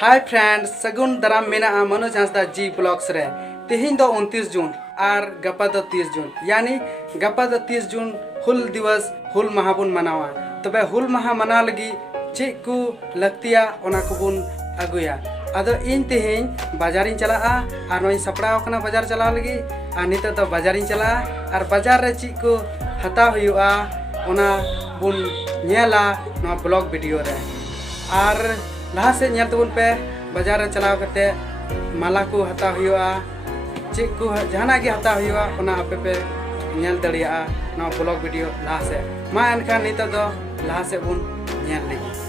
Hi friends सगुन दाराम मेना मनोज हांसदा जी blogs रे तेहिं दो 29 जून और गपा दो 30 जून यानी गपा दो 30 जून हुल दिवस हुल माहा बुन मनावा तबे हुल माहा मना लगी चेक को लक्तिया ओना को बुन अगुया आदो इन तेहिं बाजारिन चला और नोई सपड़ा ओकना बाजार चला लगी और नितो तो बाजारिन चला और बाजार रे चेक को हता हुआ ओना बुन नेला नो ब्लॉग वीडियो रे और लहा से नेल तबुन पे बाजार चलाव कते माला को हता हुआ चेक को जहाना के हता हुआ ओना आपे पे नेल दड़िया नो ब्लॉग वीडियो लहा से मा एनखान नितो दो लहा से बुन नेल लगी।